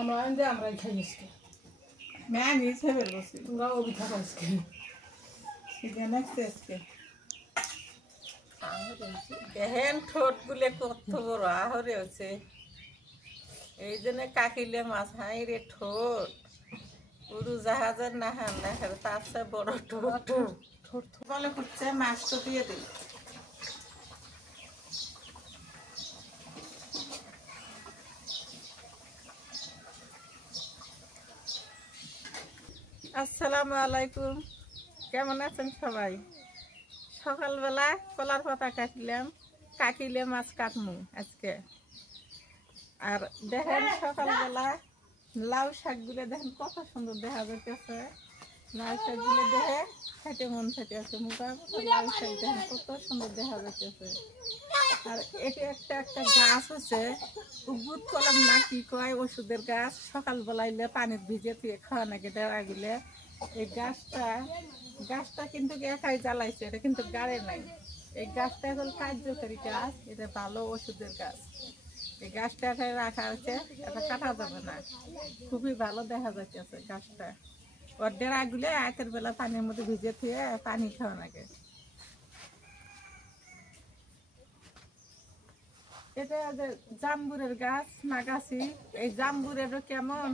আমরাই খাই আজকে ম্যাগি হিসেবে বসি তোমরাও পিঠা খাও আজকে চিকেন আজকে দেখেন ঠোঁট গুলে কত বড় আহরে হচ্ছে এই জন্য কাকিলে মাছ হাই রে ঠোঁট পুরো জাহাজের নাহান দেখার তার চেয়ে বড় ঠোঁট ঠোঁট বলে করছে মাছ তো দিয়ে দিই আসসালামু আলাইকুম কেমন আছেন সবাই সকালবেলা কলার পাতা কাটলাম কাকিলে মাছ কাটমু আজকে আর দেখেন সকালবেলা লাউ শাকগুলো দেখেন কত সুন্দর দেখা যাচ্ছে লাউ শাকগুলো দেখে খেতে মন খেতে আছে মুখা লাউ শাক দেখেন কত সুন্দর দেখা যাচ্ছে আর এটা একটা একটা গাছ আছে উদ্ভুত কলম না কি কয় ওষুধের গাছ সকালবেলাইলে পানির ভিজে থুয়ে খাওয়া নাকি দেওয়া গেলে এই গাছটা কিন্তু একাই জ্বালাইছে এটা কিন্তু গাড়ে নাই এই গাছটা হল কার্যকরী গাছ এটা ভালো ওষুধের গাছ এই গাছটা রাখা হচ্ছে এটা কাটা যাবে না খুবই ভালো দেখা যাচ্ছে গাছটা ওর ডেরাগুলো রাতের বেলা পানির মধ্যে ভিজে থুয়ে পানি খাওয়া লাগে এটা জাম্বুরের গাছ নাগাছি এই জাম্বুরেরও কেমন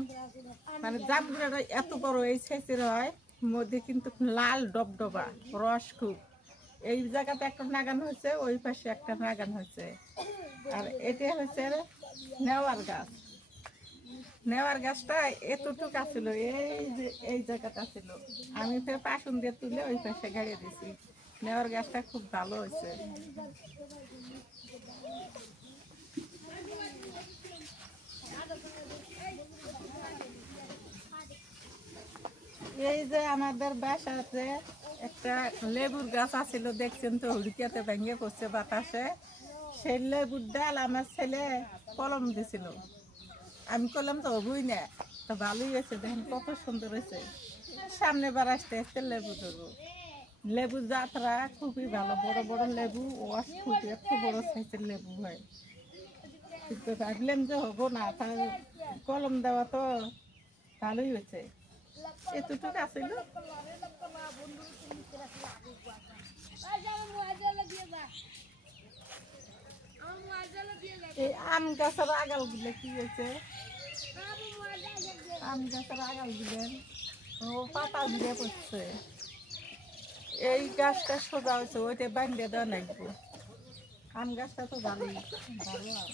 মানে জাম্বুরেরও এত বড় এই সাইজের হয় মধ্যে কিন্তু লাল ডবডবা রস খুব এই জায়গাতে একটা নাগান হয়েছে ওই পাশে একটা নাগান হয়েছে আর এটা হচ্ছে নেওয়ার গাছটা এতটুক আছিল এই যে এই জায়গাটা ছিল আমি ফের পাশুন দিয়ে তুলে ওই পাশে গাড়িয়ে দিছি নেওয়ার গাছটা খুব ভালো হয়েছে এই যে আমাদের বাসাতে একটা লেবুর গাছ আছিল দেখছেন তো হুড়িকাতে ভেঙে পড়ছে বাতাসে সেই লেবুর ডাল আমার ছেলে কলম দিছিল আমি কলম তো হবই না তো ভালোই হয়েছে দেখেন কত সুন্দর হয়েছে সামনে বার আসতে আসতে লেবু ধরবো লেবু জাতরা খুবই ভালো বড় বড় লেবু ওয়াশ খুবই একটু বড় সাইজের লেবু হয় কিন্তু ভাবলাম যে হবো না তার কলম দেওয়া তো ভালোই হয়েছে এতটুকু আছিল এই আম গাছের আগাল গুলো কি হয়েছে আম গাছের আগাল দিলেন ও পাতা দিয়ে পড়ছে এই গাছটা সোজা হয়েছে ওইটা বান্ধিয়ে দেওয়া লাগবে আম গাছটা তো ভালোই ভালো আম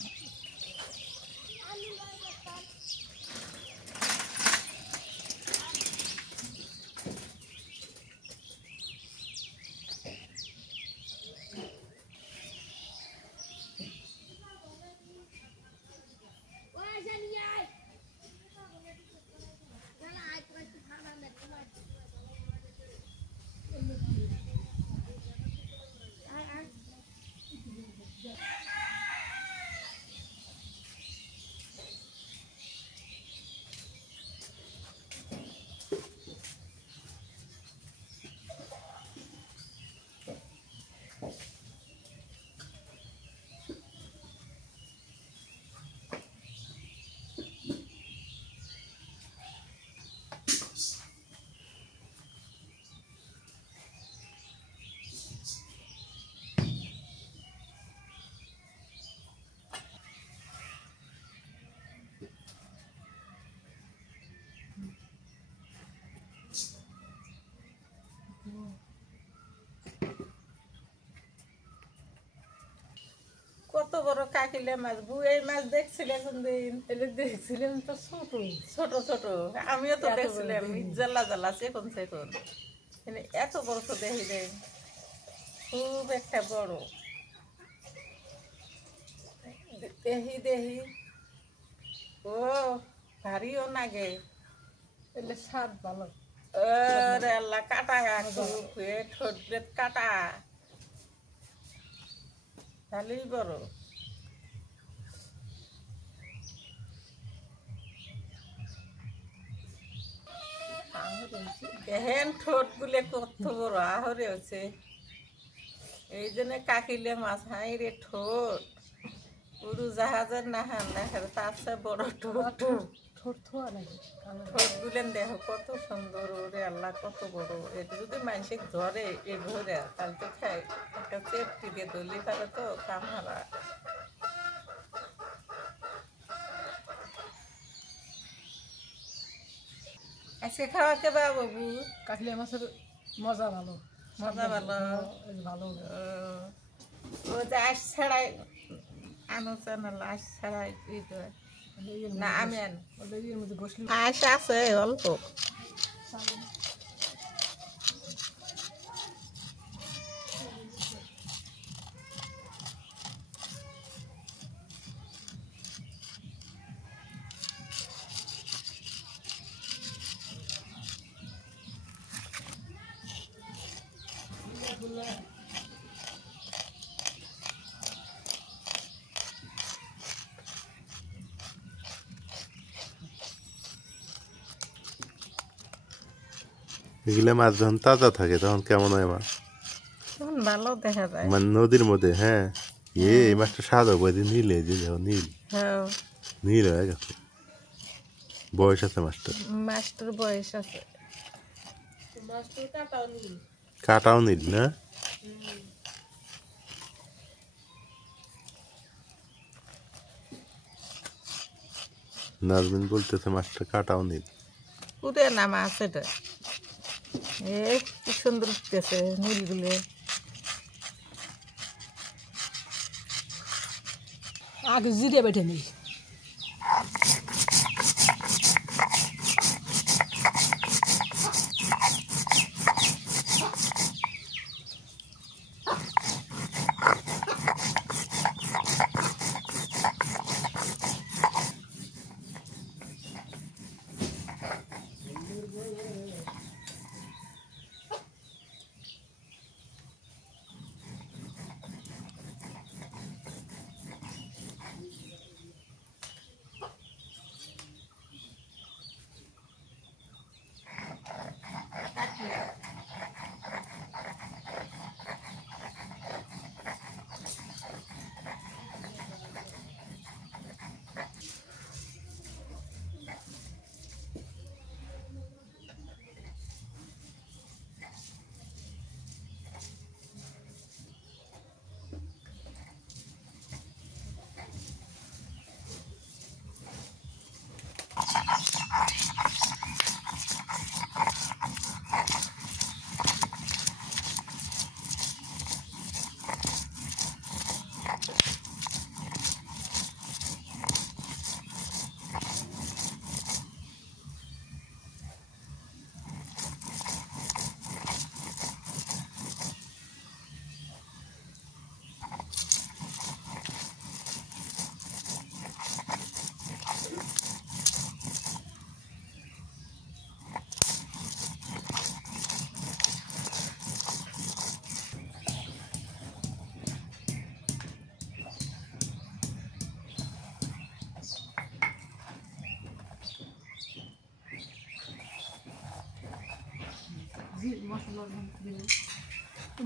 কত বড় কাকিলে মাছ এই মাছ দেখছিলেন কোনদিন দেখছিলাম তো ছোট ছোট ছোট আমিও তো দেখছিলাম জ্বালা জ্বালা চেকন এত বড় তো দেখি রে খুব একটা বড় দেখি ও ভারীও নাগে এলে স্বাদ ভালো আল্লাহ কাটা ঠোঁট কাটা ভালোই বড় দেখেন ঠোঁট গুলে কত বড় আহরে হচ্ছে এই জন্য কাকিলে মাছ হাই রে ঠোঁট পুরো জাহাজের নাহান দেখার তার চেয়ে বড় ঠোঁট ঠোঁট থোয়া নাকি কালো ঠোঁট গুলেন দেখো কত সুন্দর, ওরে আল্লাহ কত বড়। এটা যদি মানুষে ধরে এ ধরে তাহলে তো খাই একটা চেপটি দিয়ে ধরলি পারে তো কাম হারা। আজকে খাওয়া কে বা বাবু? কাটলে মাছের মজা ভালো, মজা ভালো। এই যে ভালো ও যে আশ ছাড়াই আনো চানাল, আশ ছাড়াই না আমি আন এর মধ্যে গোসল আশ আছে অল্প। এগুলা মাছ যখন তাজা থাকে তখন কেমন হয় মাছ? তখন ভালো দেখা যায়। মানে নদীর মধ্যে, হ্যাঁ। এই মাছটা সাদা বই নীল, এই যে দেখো নীল হ্যাঁ, নীল হয়ে গেছে। বয়স আছে মাছটার, মাছটার বয়স আছে। কাটাও নীল না? নাজমিন বলতেছে মাছটা কাটাও নীল। উঠে না মাছ এটা, কি সুন্দর উঠতেছে নীলগুলো। আগে জিরে বেটে নিই।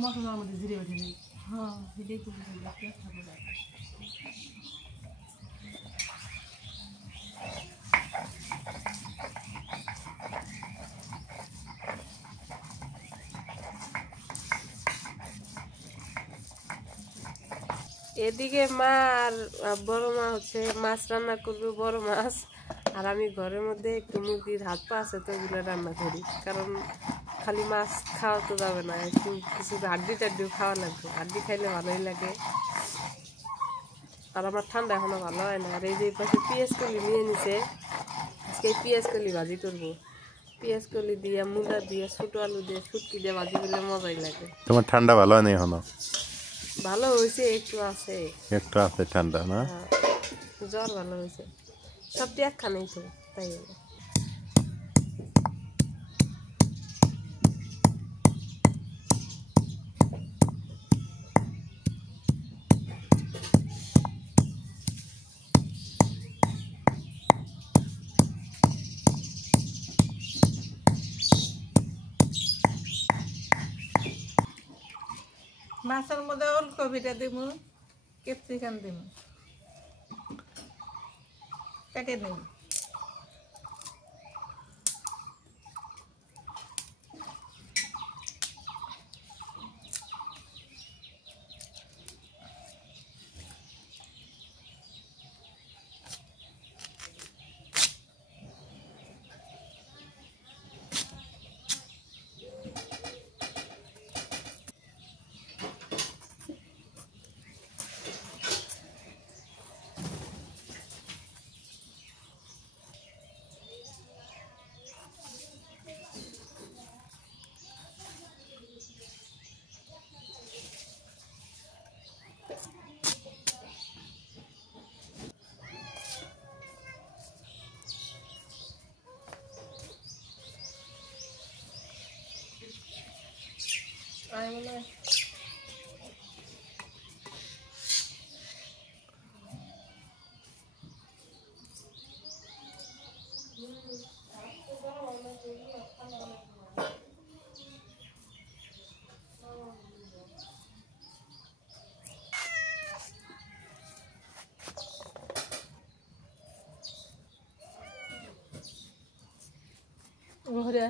মশলার মধ্যে জিরে বেটে নিই। হ্যাঁ, এটাই তো এদিকে মা আর বড় মা হচ্ছে মাছ রান্না করবে, বড় মাছ। আর আমি ঘরের মধ্যে একটু মুরগির হাত পা আছে তো ওগুলো রান্না করি, কারণ খালি মাছ খাওয়া তো যাবে না, একটু কিছু হাড্ডি টাড্ডিও খাওয়া লাগবে, হাড্ডি খাইলে ভালোই লাগে। আর আমার ঠান্ডা এখনো ভালো হয় না। আর এই যে পাশে পেঁয়াজ কলি নিয়ে নিছে, আজকে পেঁয়াজ কলি ভাজি করবো। পেঁয়াজ কলি দিয়ে, মূলা দিয়ে, ছোটো আলু দিয়ে, শুটকি দিয়ে ভাজি করলে মজাই লাগে। তোমার ঠান্ডা ভালো হয় না এখনো? ভালো হয়েছে, একটু আছে, একটু আছে ঠান্ডা না? জ্বর ভালো হয়েছে, সবটি একখানেই তো, তাই হলো। মাছের মধ্যে ওলকপিটা দিব, ক্যাপসিকাম দিব, কেটে নিই। তাই মনে হয়। ওরে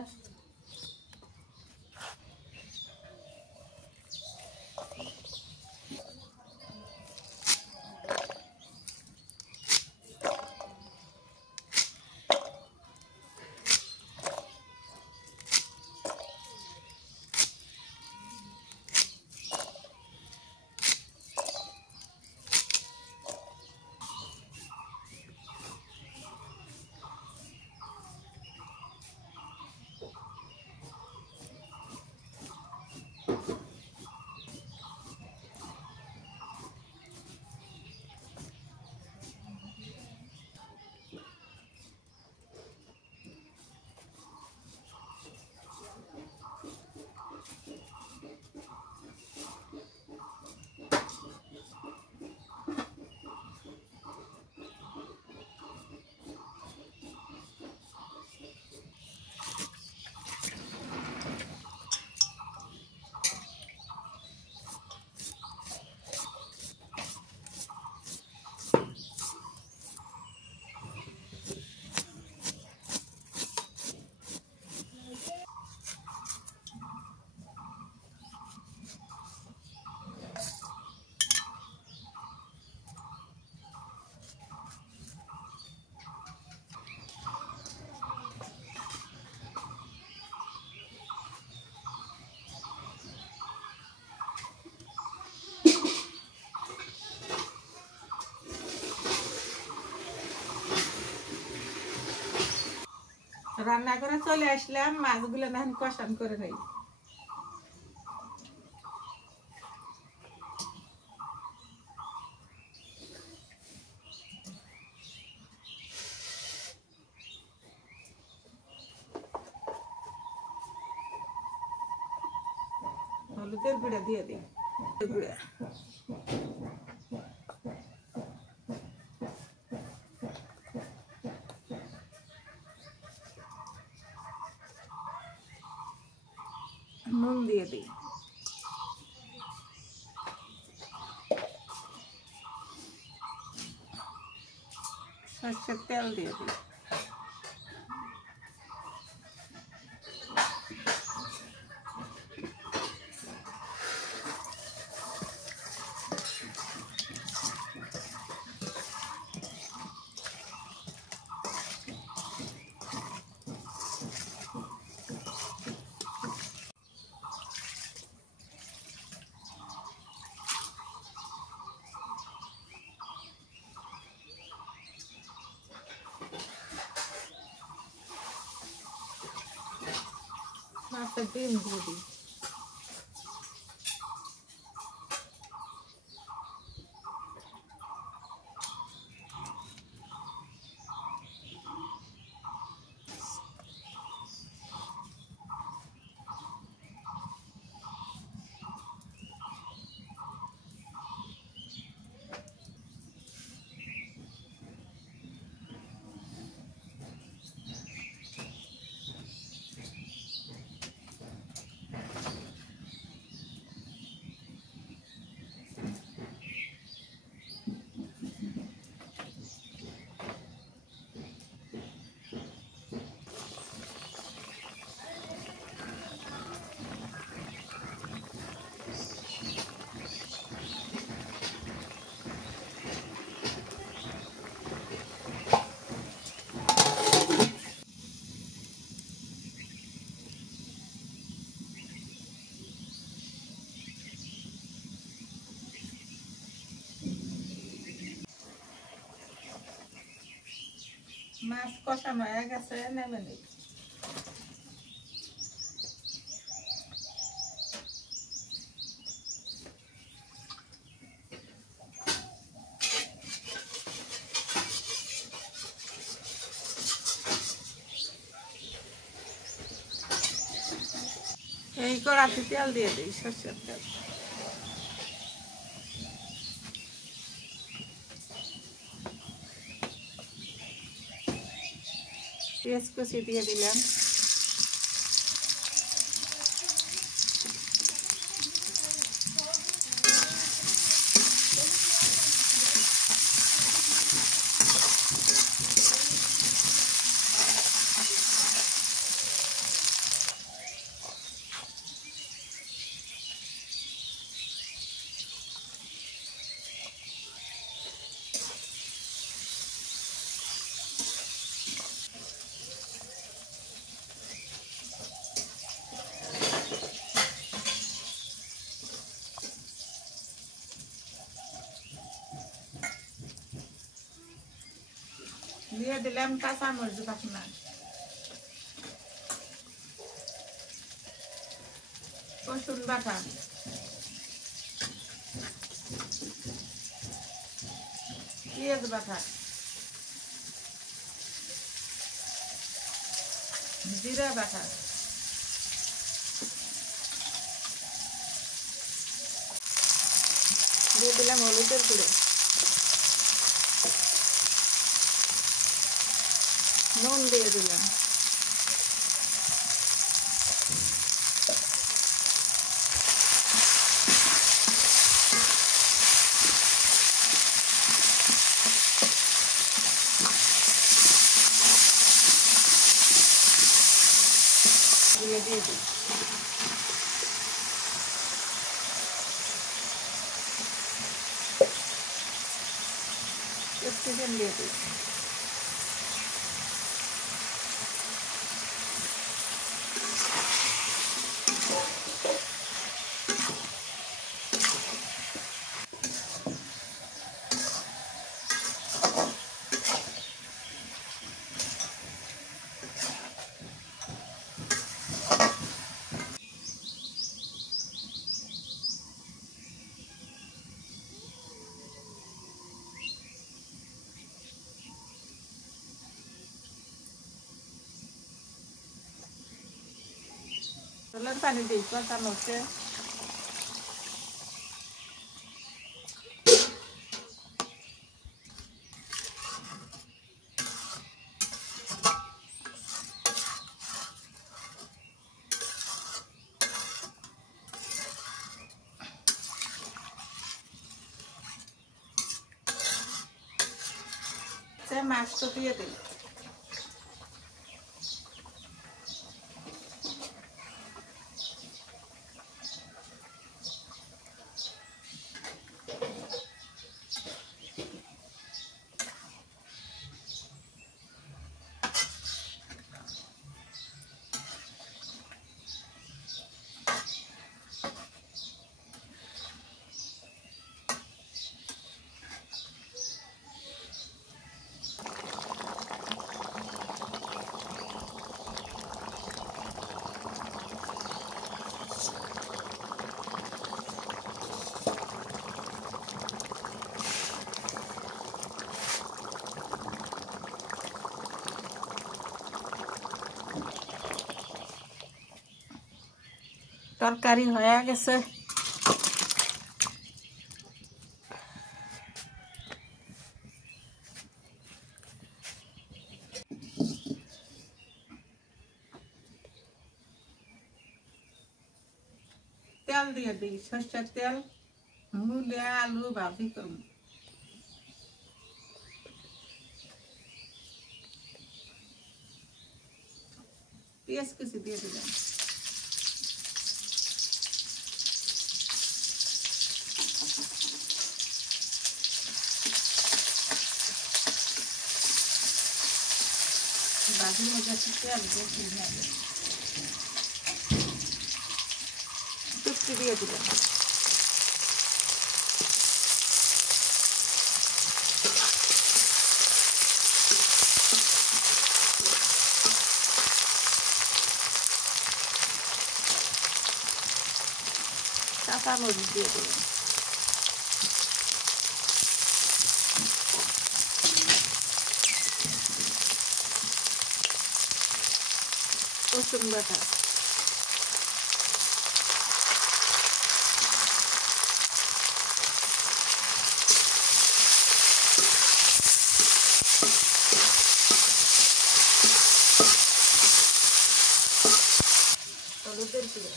রান্না করে চলে আসলাম, মাছগুলো না কষান করে নেই। হলুদের গুঁড়া দিয়ে দিই, গুঁড়া নুন দিয়ে দিই, সরষের তেল দিয়ে দিই, মাছের ডিম দিয়ে দিই, মাছ কষানো হয়ে গেছে, নেমে নিই। এই কড়াতে তেল দিয়ে দিই, সরষের তেল। পেঁয়াজ কুচি দিয়ে দিলাম। দিয়ে দিলাম কাঁচা মরিচ বাটনা, রসুন বাটা, পেঁয়াজ বাটা, জিরা বাটা, দিয়ে দিলাম হলুদের গুঁড়ো, নুন দিয়ে দিলাম, দিয়ে দিই অক্সিজেন দিয়ে দিই। ছোলার পানি দিই কষানো হচ্ছে। মাছটা দিয়ে দিই, তরকারি হয়ে গেছে। তেল দিয়ে দিই, সরষের তেল, মূলে আলু ভাজি করব। পেঁয়াজ কুচি দিয়ে দিলাম, ভাজি মজা তেল বেশি লাগে, টুকটি দিয়ে দিলাম, কাঁচা মরিচ দিয়ে দিলাম, রসুন বাটা, হলুদের গুঁড়ো,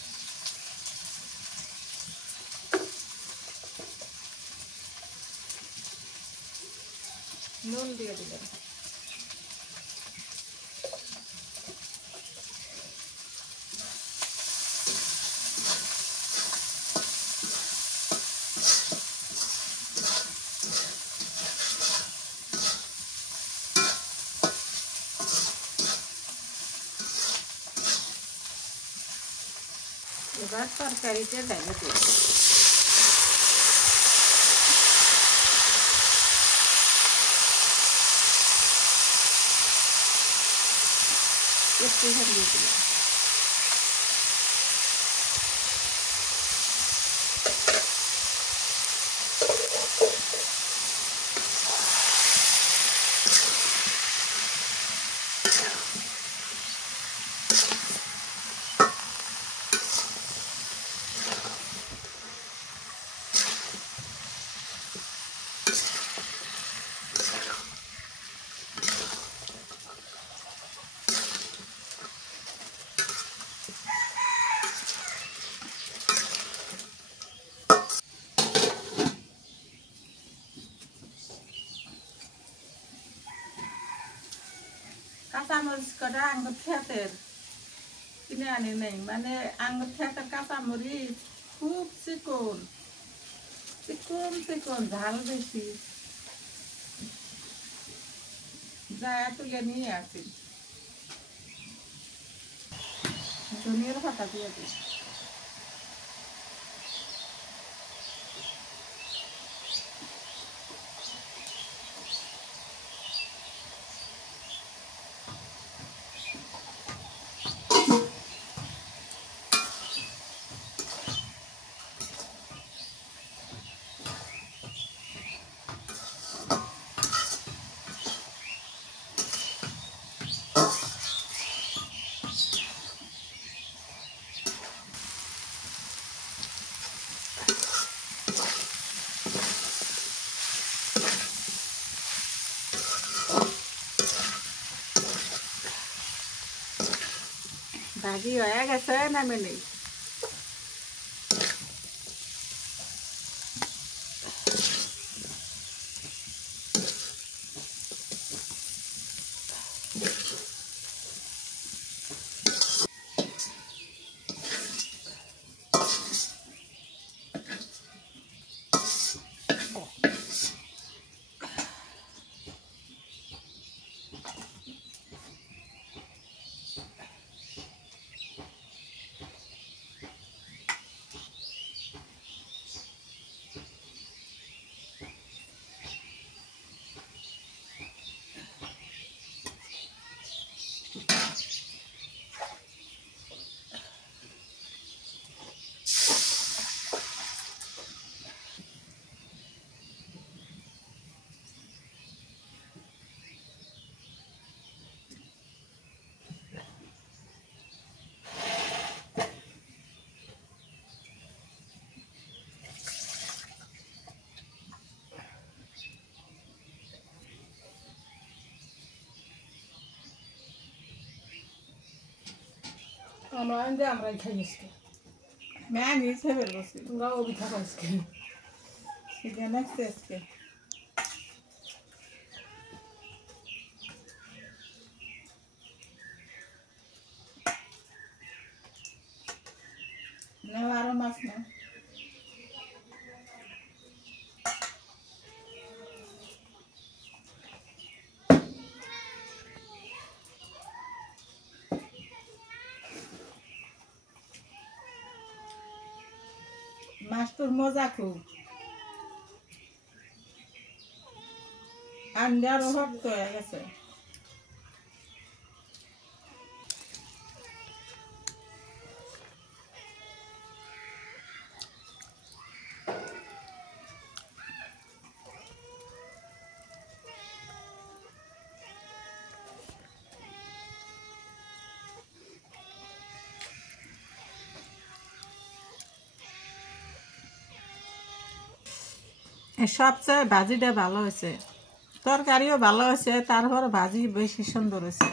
নুন দিয়ে দিলাম, এবার তরকারিতে ঢেলে দিই। একটু দিয়ে দিলাম, কাঁচামরিচ কটা আঙ্গুর খেতের কিনে আনি নেই, মানে আঙ্গুর খেতের কাঁচামরিচ খুব চিকন চিকন চিকন, ঝাল বেশি, যা তুলে নিয়ে আসি। ধনিয়ার পাতা দিয়ে দিই, ভাজি হয়ে গেছে, নামে নেই। আমরা আনতে আমরাই খাই আজকে। ম্যাম হিসেবে বসি, তোমরা অভি খাবো আজকে। চিকেন আসছে আজকে। নেওয়া আরো মাছ না, মাছটোর মজা খুব, আন্ডার শক্ত হয়ে গেছে। সবচেয়ে ভাজিটা ভালো হয়েছে, তরকারিও ভালো হয়েছে, তারপর ভাজি বেশি সুন্দর হয়েছে।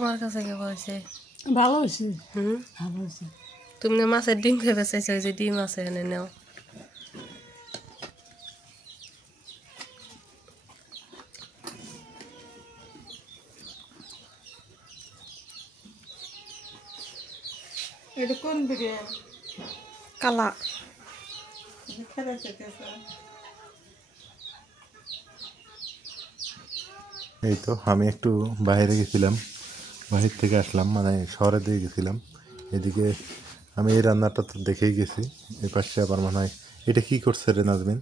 তোমার কাছে কেমন হয়েছে? ভালো হয়েছে, হুম, ভালো হয়েছে। তুমি না মাছের ডিম খেতে চাইছো, ওই যে ডিম আছে এনে নাও। এটা কোন বিরিয়ানি? কালা খেতে চেয়েছে। এই তো আমি একটু বাইরে গেছিলাম, বাহির থেকে আসলাম, মানে শহরের দিকে গেছিলাম। এদিকে আমি এই রান্নাটা তো দেখেই গেছি। এই পাশে আবার মনে হয় এটা কি করছে রে নাজমিন?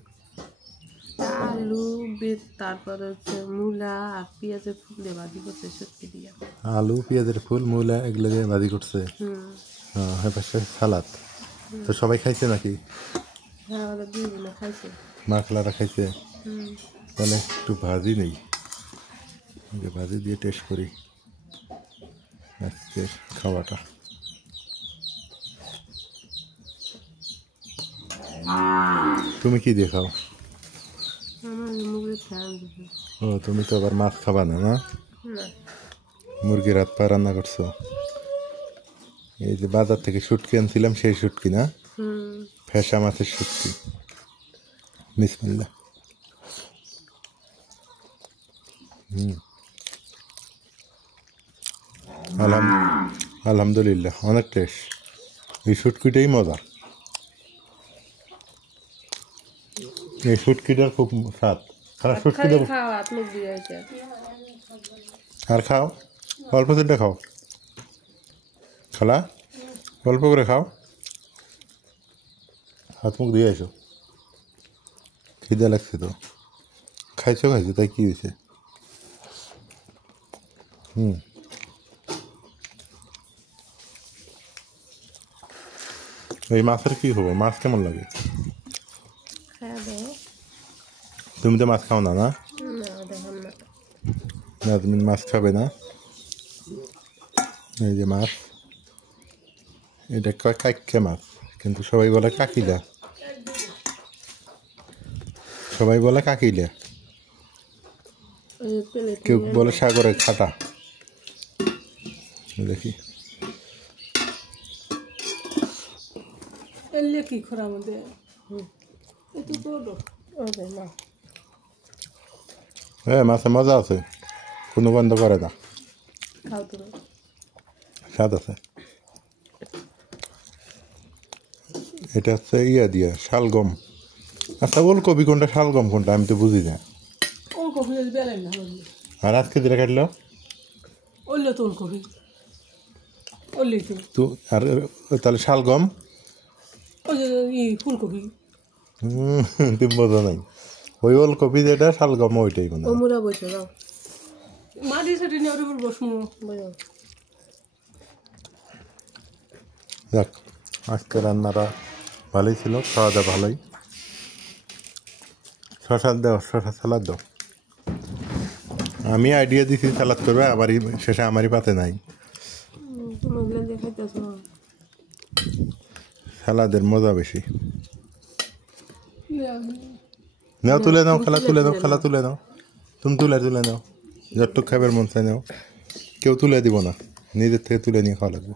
আলু বেত, তারপরে হচ্ছে মূলা আর পেঁয়াজের ফুল দিয়ে ভাজি করছে শুটকি দিয়ে। আলু, পেঁয়াজের ফুল, মূলা এগুলো দিয়ে ভাজি করছে। এই পাশে সালাদ। তো সবাই খাইছে নাকি? হ্যাঁ, আমাদের দুইজনে খাইছে। মা খালারা খাইছে? তাহলে একটু ভাজি নেই, ভাজি দিয়ে টেস্ট করি আজকে খাওয়াটা। তুমি কি দিয়ে খাও? আমার মুরগির ঠ্যাং দিবে ও, তুমি তো আবার মাছ খাবা না, না? না। মুরগির হাত পা রান্না করছো। এই যে বাজার থেকে শুটকি আনছিলাম, সেই শুটকি না? ফেসা মাছের শুটকি। বিসমিল্লাহ। আলহামদুলিল্লাহ, অনেক টেস্ট। এই শুটকিটাই মজা। এই শুটকিটার খুব স্বাদ। খারাপ শুটকিটা খাও, হাত মুখ দিয়ে হয়েছে। আর খাও, অল্প দুটা খাও খালা, অল্প করে খাও। হাত মুখ দিয়ে এসো, খিদে লাগছে তো। খাইছো তাই কি হয়েছে? এই মাছের কি হবো? মাছ কেমন লাগে? খাওয়া দাও। তুমি তো মাছ খাও না, না? না, দেখুন না। নাজমিন মাছ খাবে না। এই যে মাছ, এটা কাইক্কা মাছ, কিন্তু সবাই বলে কাকিলা। সবাই বলে কাকিলা, ওই প্লেট কেউ বলে সাগরের খাটা। দেখি এলে কি খরা মধ্যে একটু করো। ওদের না। হ্যাঁ, মাছের মজা আছে, কোনো গন্ধ করে না, খাও তুমি। স্বাদ আছে। এটা হচ্ছে ইয়া দিয়া শালগম। আচ্ছা, ওলকপি কোনটা, শালগম কোনটা, আমি তো বুঝি না। ওলকপি বেলেন না, আর আজকে যেটা কাটলো ওলে তো ওলকপি, ওলে তো তো। আর তাহলে শালগম, ওই যে ফুলকপি। তুমি বোঝো নাই। ওই ওলকপি যেটা, শালগম ওইটাই মনে হয়। মুড়া বসে দাও। মাটি সাটি নিয়ে ওর উপর বসমু। বসো। যাক, আজকে রান্নাটা ভালোই ছিল, খাওয়া দাওয়া ভালোই। শশা দাও, শশা সালাদ দাও। আমি আইডিয়া দিছি সালাদ করবে, আমারই শেষে আমারই পাতে নাই। তুমি ওগুলো দিয়ে খাইতেছো। সালাদের মজা বেশি। নাও, তুলে নাও খালা, তুলে নাও খালা, তুলে নাও। তুমি তুলে নাও, যতটুক খাবার মন চাই নাও। কেউ তুলে দিব না, নিজের থেকে তুলে নিয়ে খাওয়া লাগবে।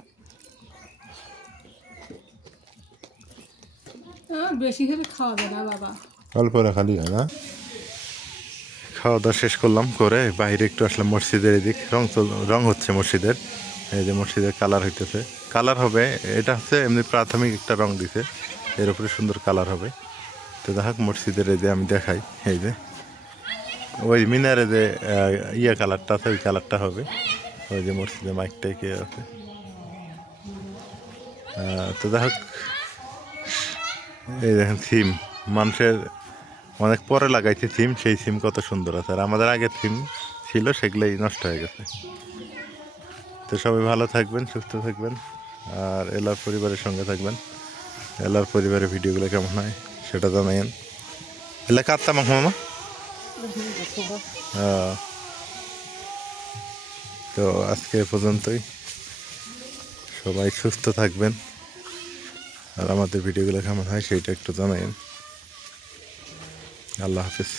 বেশি করে খাওয়া যায় না বাবা। অল্প খালি হয় না। খাওয়া দাওয়া শেষ করলাম, করে বাইরে একটু আসলাম মসজিদের এদিক। রং হচ্ছে মসজিদের। এই যে মসজিদের কালার হইতেছে, কালার হবে। এটা হচ্ছে এমনি প্রাথমিক একটা রং দিছে, এর উপরে সুন্দর কালার হবে। তো দেখাক মসজিদের এই যে আমি দেখাই, এই যে ওই মিনারে যে ইয়া কালারটা আছে, ওই কালারটা হবে। ওই যে মসজিদের মাইকটাই কে আছে। তো দেখাক, এই দেখেন থিম, মানুষের অনেক পরে লাগাইছে থিম, সেই থিম কত সুন্দর আছে। আর আমাদের আগে থিম ছিল, সেগুলোই নষ্ট হয়ে গেছে। তো সবাই ভালো থাকবেন, সুস্থ থাকবেন, আর এলার পরিবারের সঙ্গে থাকবেন। এলার পরিবারের ভিডিওগুলো কেমন হয় সেটা জানাইন। এলা কাটতাম মামা। তো আজকে এ পর্যন্তই। সবাই সুস্থ থাকবেন, আর আমাদের ভিডিওগুলো কেমন হয় সেইটা একটু জানাইন। আল্লাহ হাফিজ।